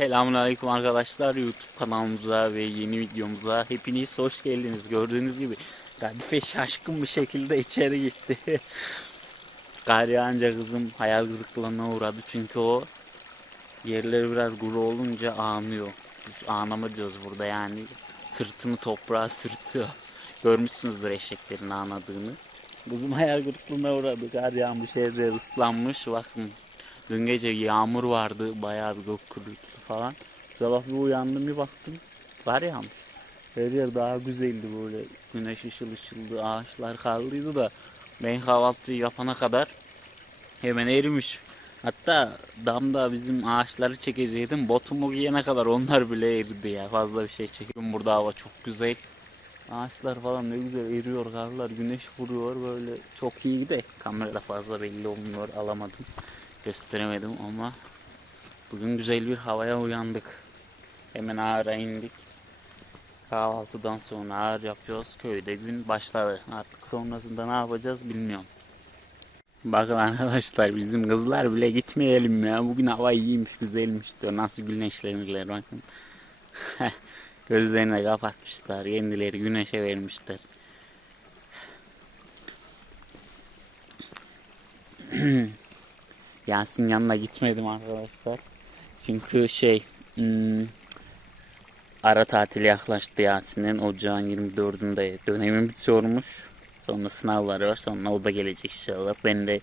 Selamünaleyküm arkadaşlar YouTube kanalımıza ve yeni videomuza hepiniz hoş geldiniz. Gördüğünüz gibi Gadife şaşkın bir şekilde içeri gitti. Kar yağınca kızım hayal kırıklığına uğradı çünkü o yerleri biraz kuru olunca ağlıyor. Biz ağlama diyoruz burada yani sırtını toprağa sırtıyor. Görmüşsünüzdür eşeklerin ağladığını. Kızım hayal kırıklığına uğradı. Yağmış her yer ıslanmış. Bakın Dün gece yağmur vardı. Bayağı bir gök gürültülü falan. Sabah bir uyandım bir baktım. Var yağmış. Her yer daha güzeldi böyle. Güneş ışıl ışıldı. Ağaçlar karlıydı da ben kahvaltıyı yapana kadar hemen erimiş. Hatta damda bizim ağaçları çekecektim. Botumu giyene kadar onlar bile eridi ya. Fazla bir şey çekiyorum. Burada hava çok güzel. Ağaçlar falan ne güzel eriyor karlar. Güneş vuruyor böyle. Çok iyi de kamerada fazla belli olmuyor. Alamadım gösteremedim ama bugün güzel bir havaya uyandık. Hemen ağıra indik. Kahvaltıdan sonra ağır yapıyoruz. Köyde gün başladı. Artık sonrasında ne yapacağız bilmiyorum. Bakın arkadaşlar bizim kızlar bile gitmeyelim ya. Bugün hava iyiymiş, güzelmiş diyor. Nasıl güneşlenirler bakın. Gözlerini kapatmışlar. Kendileri güneşe vermişler. Yasin yanına gitmedim arkadaşlar. Çünkü şey hmm, ara tatil yaklaştı Yasin'in ocağın 24'ünde dönemi bitiyormuş. Sonra sınavları var. Sonra o da gelecek inşallah. Ben de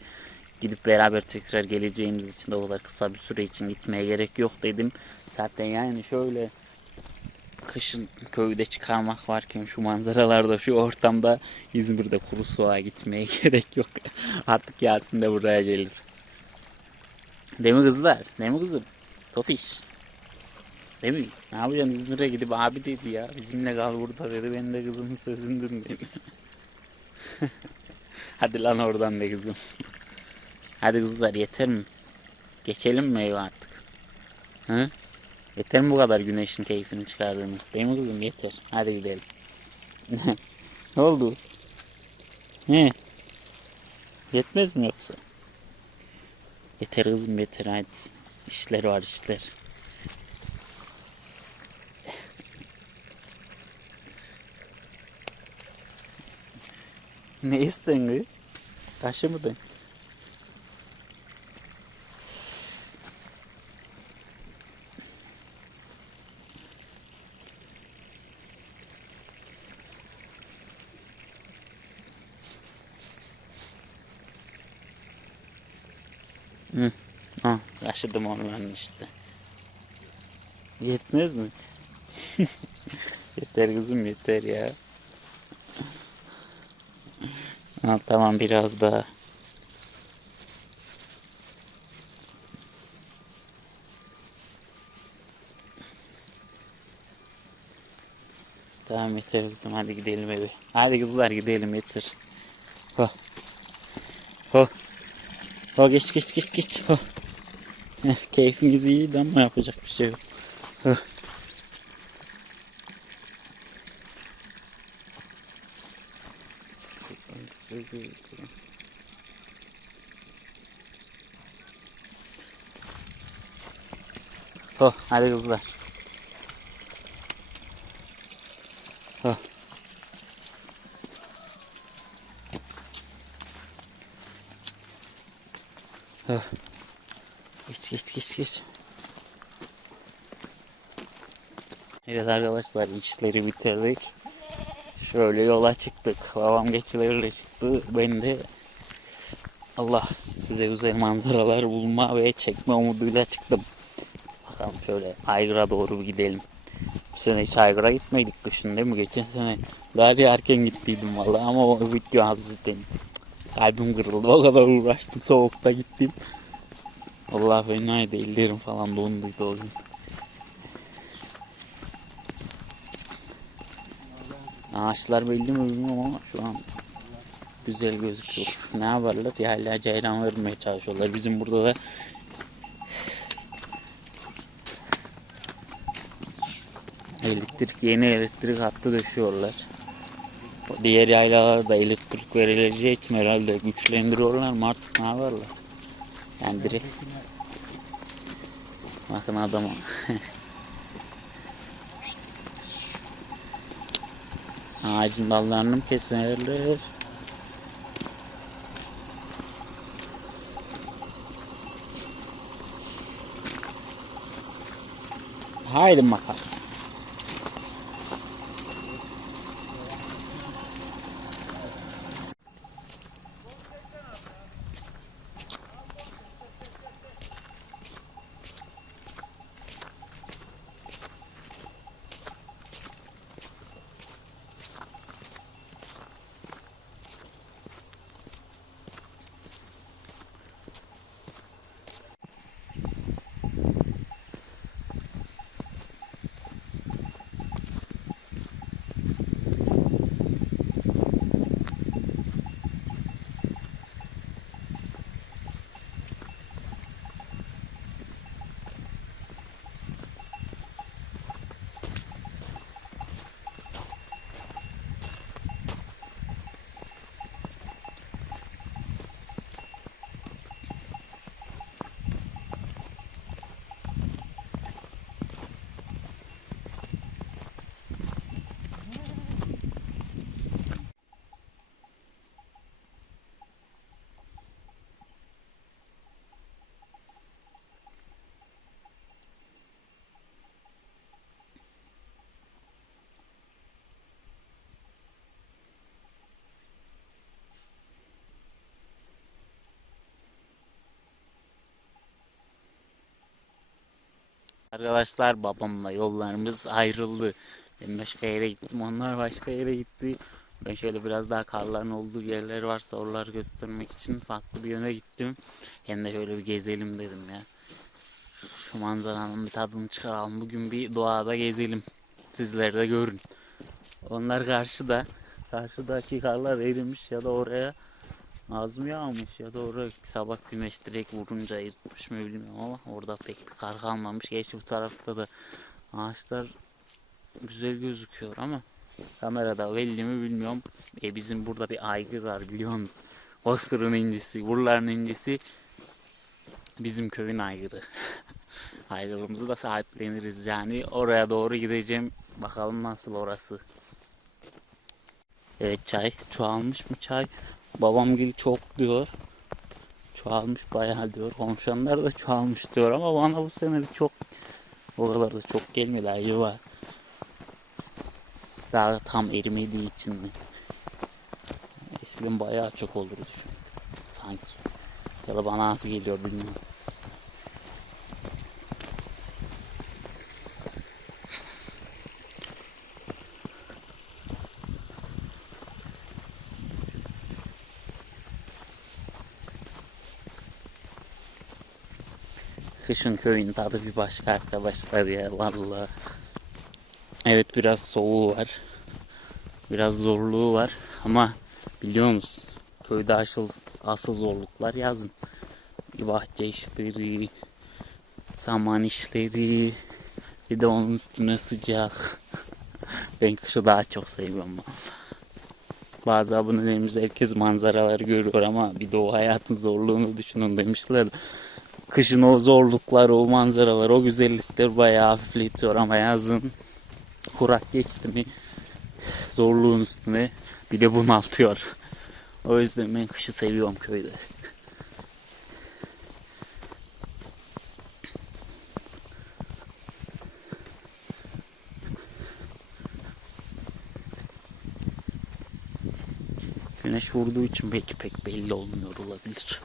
gidip beraber tekrar geleceğimiz için de o kadar kısa bir süre için gitmeye gerek yok dedim. Zaten yani şöyle kışın köyde çıkarmak varken şu manzaralarda şu ortamda İzmir'de kuru soğuğa gitmeye gerek yok. Artık Yasin de buraya gelir. Değil mi kızlar? Değil mi kızım? Tofiş. Değil mi? Ne yapacaksın İzmir'e gidip abi dedi ya. Bizimle kal burada dedi. Ben de kızımın sözünü dinledim. Hadi lan oradan de kızım. Hadi kızlar yeter mi? Geçelim mi eve artık? Hı? Yeter mi bu kadar güneşin keyfini çıkardığınız? Değil mi kızım? Yeter. Hadi gidelim. ne oldu? He? Yetmez mi yoksa? Yeter kızım yeter hadi. İşler var işler. ne isten kız? Taşı mı dön? Hı. Ha, yaşadım onu ben işte. Yetmez mi? yeter kızım yeter ya. Ha, tamam biraz daha. Tamam yeter kızım hadi gidelim eve. Hadi kızlar gidelim yeter. Ho. Ho. Ho geç geç geç geç. Ho. Heh, keyfimiz iyiydi ama yapacak bir şey yok. Ho. Ho, hadi kızlar. Ho. Ho. Geç. Evet arkadaşlar işleri bitirdik. Şöyle yola çıktık. Babam geçileriyle çıktı. Ben de Allah size güzel manzaralar bulma ve çekme umuduyla çıktım. Bakalım şöyle Aygır'a doğru bir gidelim. Bu sene hiç Aygır'a gitmedik kışın değil mi? Geçen sene gari erken gittiydim vallahi ama o video az. Kalbim kırıldı. O kadar uğraştım. Soğukta gittim. Allah fenaydı. Ellerim falan donduydu o gün. Ağaçlar belli mi bilmiyorum ama şu an güzel gözüküyor. Ne yaparlar? Ya hala ceyran vermeye çalışıyorlar. Bizim burada da elektrik yeni elektrik hattı döşüyorlar. Diğer yaylalarda elektrik verileceği için herhalde güçlendiriyorlar mı artık ne yaparlar? Yani direkt Bakın adama. Ağacın dallarını mı keserler? Haydi bakalım. Arkadaşlar babamla yollarımız ayrıldı. Ben başka yere gittim, onlar başka yere gitti. Ben şöyle biraz daha karların olduğu yerler varsa oraları göstermek için farklı bir yöne gittim. Hem de şöyle bir gezelim dedim ya. Şu manzaranın bir tadını çıkaralım. Bugün bir doğada gezelim. Sizler de görün. Onlar karşıda. Karşıdaki karlar erimiş ya da oraya az mı yağmış ya oraya sabah güneş direkt vurunca yırtmış mı bilmiyorum ama orada pek bir kar kalmamış. Gerçi bu tarafta da ağaçlar güzel gözüküyor ama kamerada belli mi bilmiyorum. E bizim burada bir aygır var biliyorsunuz. Bozkır'ın incisi, buraların incisi bizim köyün aygırı. Aygırımızı da sahipleniriz yani. Oraya doğru gideceğim. Bakalım nasıl orası. Evet çay. Çoğalmış mı çay? Babam gibi çok diyor. Çoğalmış bayağı diyor. Komşanlar da çoğalmış diyor ama bana bu sene bir çok o kadar da çok ayı var. Daha tam erimediği için mi? Eskiden bayağı çok olurdu çünkü. Sanki. Ya da bana az geliyor bilmiyorum. Kışın köyün tadı bir başka arkadaşlar ya vallahi. Evet biraz soğuğu var. Biraz zorluğu var ama biliyor musun? Köyde asıl, asıl zorluklar yazın. Bahçe işleri, saman işleri, bir de onun üstüne sıcak. ben kışı daha çok seviyorum. Bazı abonelerimiz herkes manzaraları görüyor ama bir de o hayatın zorluğunu düşünün demişler. Kışın o zorluklar, o manzaralar, o güzellikler bayağı hafifletiyor ama yazın kurak geçti mi zorluğun üstüne bir de bunaltıyor. O yüzden ben kışı seviyorum köyde. Güneş vurduğu için belki pek belli olmuyor olabilir.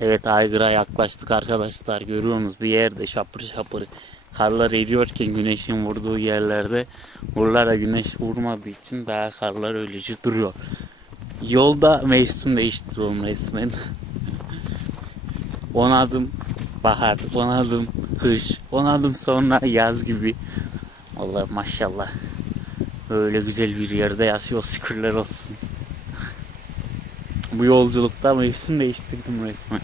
Evet Aygır'a yaklaştık arkadaşlar. Görüyorsunuz bir yerde şapır şapır karlar eriyorken güneşin vurduğu yerlerde buralara güneş vurmadığı için daha karlar öylece duruyor. Yolda mevsim değiştiriyorum resmen. 10 adım bahar, 10 adım kış, 10 adım sonra yaz gibi. Allah maşallah. Böyle güzel bir yerde yaşıyoruz şükürler olsun. Bu yolculukta mevsim değiştirdim resmen.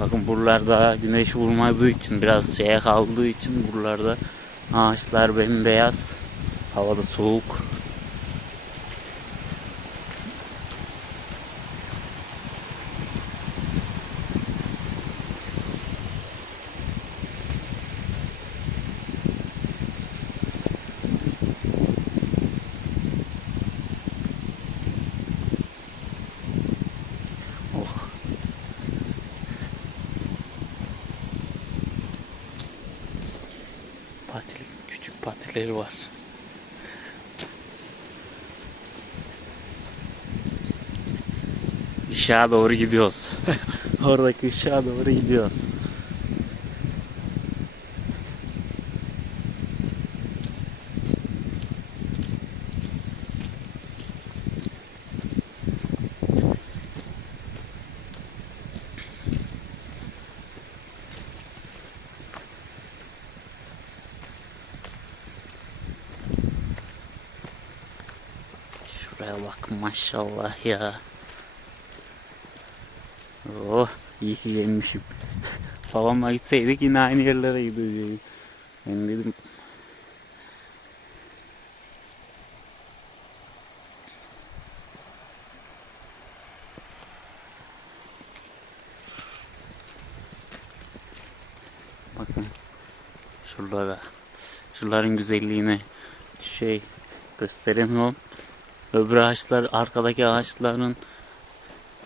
Bakın buralarda güneş vurmadığı için biraz şeye kaldığı için buralarda ağaçlar bembeyaz. Havada soğuk. Oh. Patil, küçük patileri var. Işığa doğru gidiyoruz. Oradaki ışığa doğru gidiyoruz. Şuraya bak maşallah ya. Oh iyi ki gelmişim. Babamla gitseydik yine aynı yerlere gideceğiz. Ben dedim Bakın şuralara. Şuraların güzelliğini şey gösteremiyorum. Öbür ağaçlar arkadaki ağaçların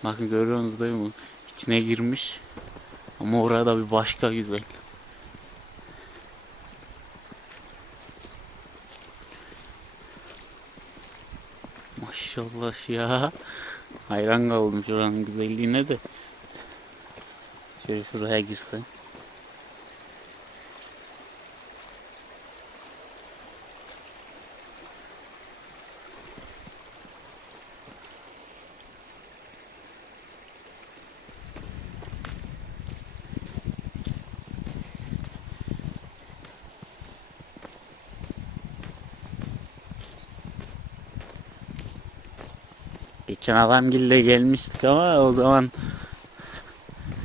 bakın görüyorsunuz değil mi? İçine girmiş. Ama orada bir başka güzel. Maşallah ya. Hayran kaldım şuranın güzelliğine de. Şöyle şuraya girsen. Geçen adamgille gelmiştik ama o zaman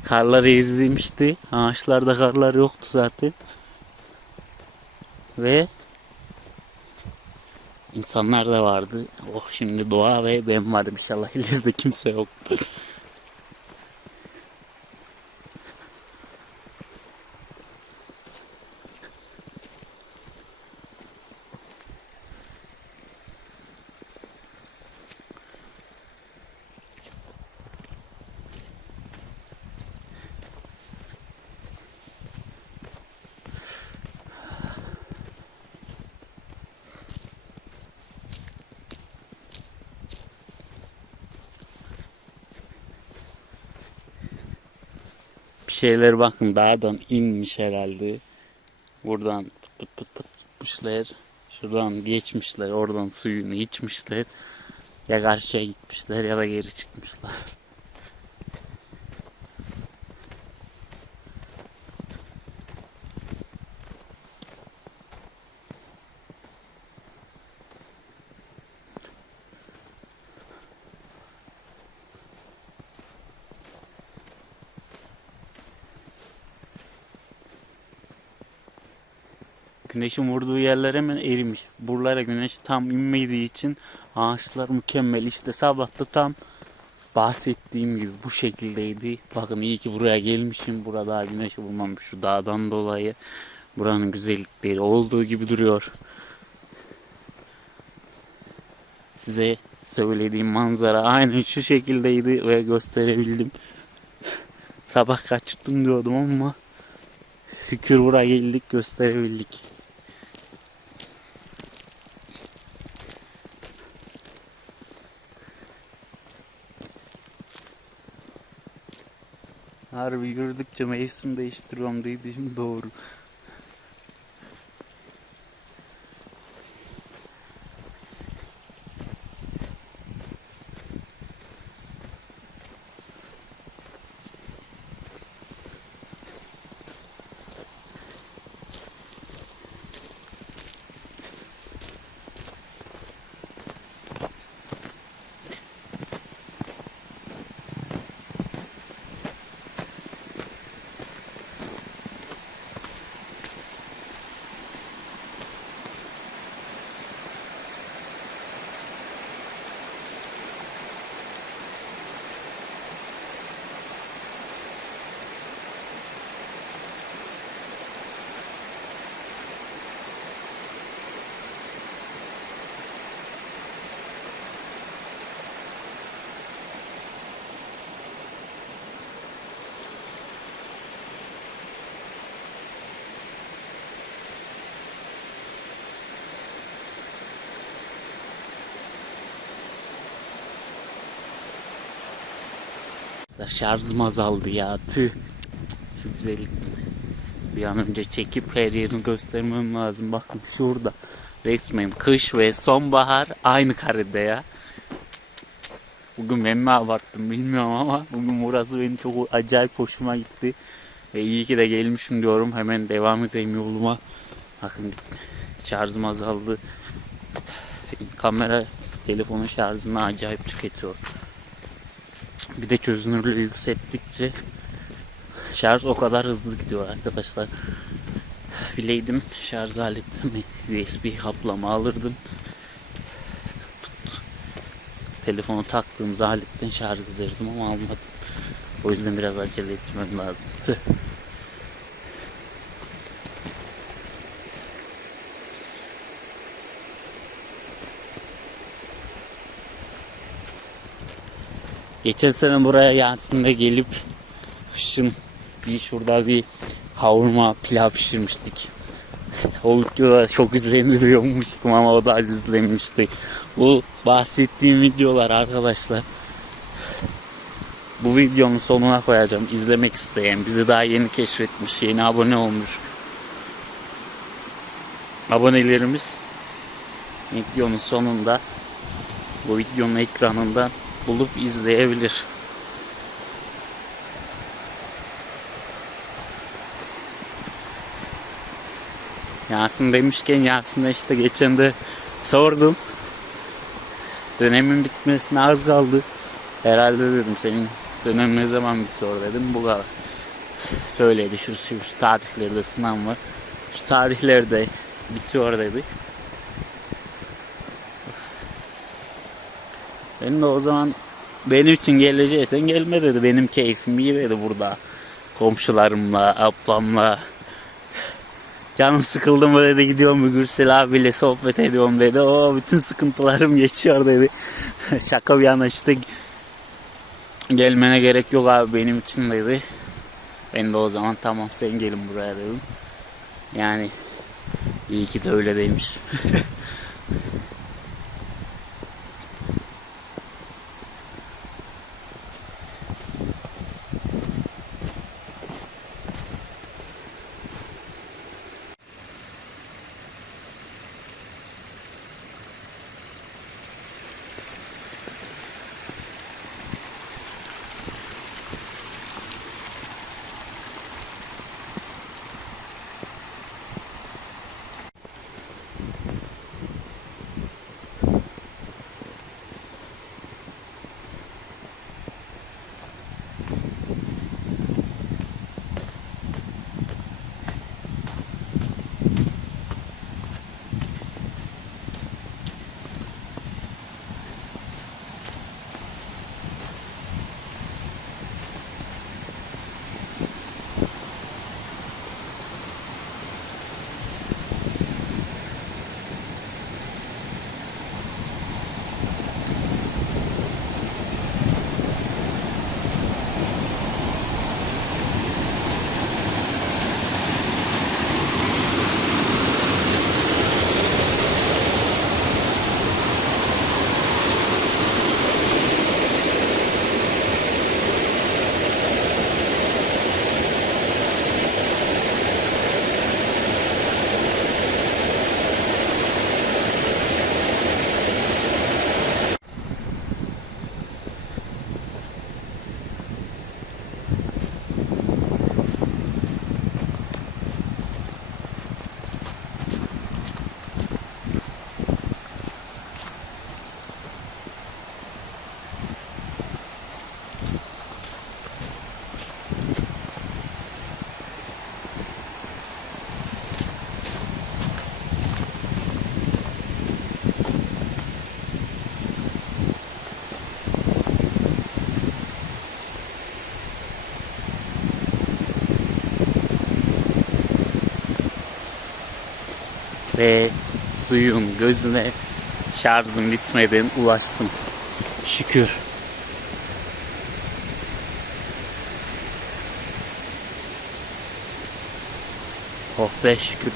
karlar erimişti. Ağaçlarda karlar yoktu zaten. Ve insanlar da vardı. Oh şimdi doğa ve ben varım inşallah ileride kimse yoktur. Şeyler bakın dağdan inmiş herhalde. Buradan pıt pıt pıt pıt gitmişler. Şuradan geçmişler. Oradan suyunu içmişler. Ya karşıya gitmişler ya da geri çıkmışlar. Güneşin vurduğu yerler hemen erimiş. Buralara güneş tam inmediği için ağaçlar mükemmel. İşte sabahta tam bahsettiğim gibi bu şekildeydi. Bakın iyi ki buraya gelmişim. Burada güneş vurmamış şu dağdan dolayı. Buranın güzellikleri olduğu gibi duruyor. Size söylediğim manzara aynen şu şekildeydi ve gösterebildim. Sabah kaçırttım diyordum ama şükür buraya geldik gösterebildik. Harbi yürüdükçe mevsim değiştiriyorum dediğim doğru. Şarjım azaldı ya tüh. Şu güzellik. Bir an önce çekip her yerini göstermem lazım. Bakın şurada. Resmen kış ve sonbahar aynı karede ya. Bugün ben mi abarttım bilmiyorum ama bugün burası benim çok acayip hoşuma gitti. Ve iyi ki de gelmişim diyorum. Hemen devam edeyim yoluma. Bakın şarjım azaldı. Kamera telefonun şarjını acayip tüketiyor. Bir de çözünürlüğü yükselttikçe şarj o kadar hızlı gidiyor arkadaşlar. Bileydim şarj aletimi USB kaplama alırdım. Tut. Telefonu taktığımız aletten şarj ederdim ama almadım. O yüzden biraz acele etmem lazım. Geçen sene buraya Yasin'le gelip kışın bir şurada bir kavurma pilav pişirmiştik. O videoda çok izlenir diyormuştum ama o da az izlenmişti. Bu bahsettiğim videolar arkadaşlar. Bu videonun sonuna koyacağım. İzlemek isteyen, bizi daha yeni keşfetmiş, yeni abone olmuş. Abonelerimiz videonun sonunda bu videonun ekranında bulup izleyebilir. Yasin demişken Yasin'e işte geçen de sordum. Dönemin bitmesine az kaldı. Herhalde dedim senin dönem ne zaman bitiyor dedim. Bu kadar. Söyledi şu, şu, şu tarihlerde sınav var. Şu tarihlerde bitiyor dedi. Ben de o zaman benim için geleceksen gelme dedi. Benim keyfim iyi dedi burada. Komşularımla, ablamla. Canım sıkıldı mı dedi gidiyorum Gürsel abiyle sohbet ediyorum dedi. O bütün sıkıntılarım geçiyor dedi. Şaka bir yana işte gelmene gerek yok abi benim için dedi. Ben de o zaman tamam sen gelin buraya dedim. Yani iyi ki de öyle demiş. Ve suyun gözüne şarjım bitmeden ulaştım. Şükür. Oh be şükür.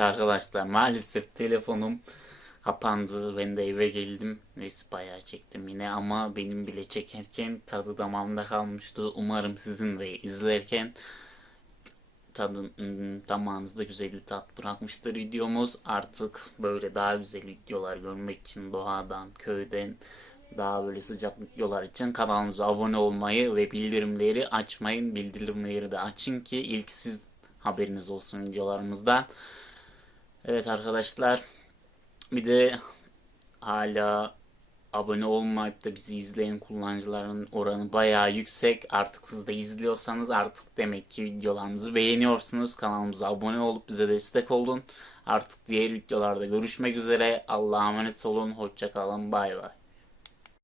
Arkadaşlar maalesef telefonum kapandı. Ben de eve geldim. Neyse bayağı çektim yine ama benim bile çekerken tadı damağımda kalmıştı. Umarım sizin de izlerken tadın ım, damağınızda güzel bir tat bırakmıştır videomuz. Artık böyle daha güzel videolar görmek için doğadan, köyden daha böyle sıcak videolar için kanalımıza abone olmayı ve bildirimleri açmayın. Bildirimleri de açın ki ilk siz haberiniz olsun videolarımızdan. Evet arkadaşlar bir de hala abone olmayıp da bizi izleyen kullanıcıların oranı bayağı yüksek. Artık siz de izliyorsanız artık demek ki videolarımızı beğeniyorsunuz. Kanalımıza abone olup bize destek olun. Artık diğer videolarda görüşmek üzere. Allah'a emanet olun. Hoşça kalın. Bay bay.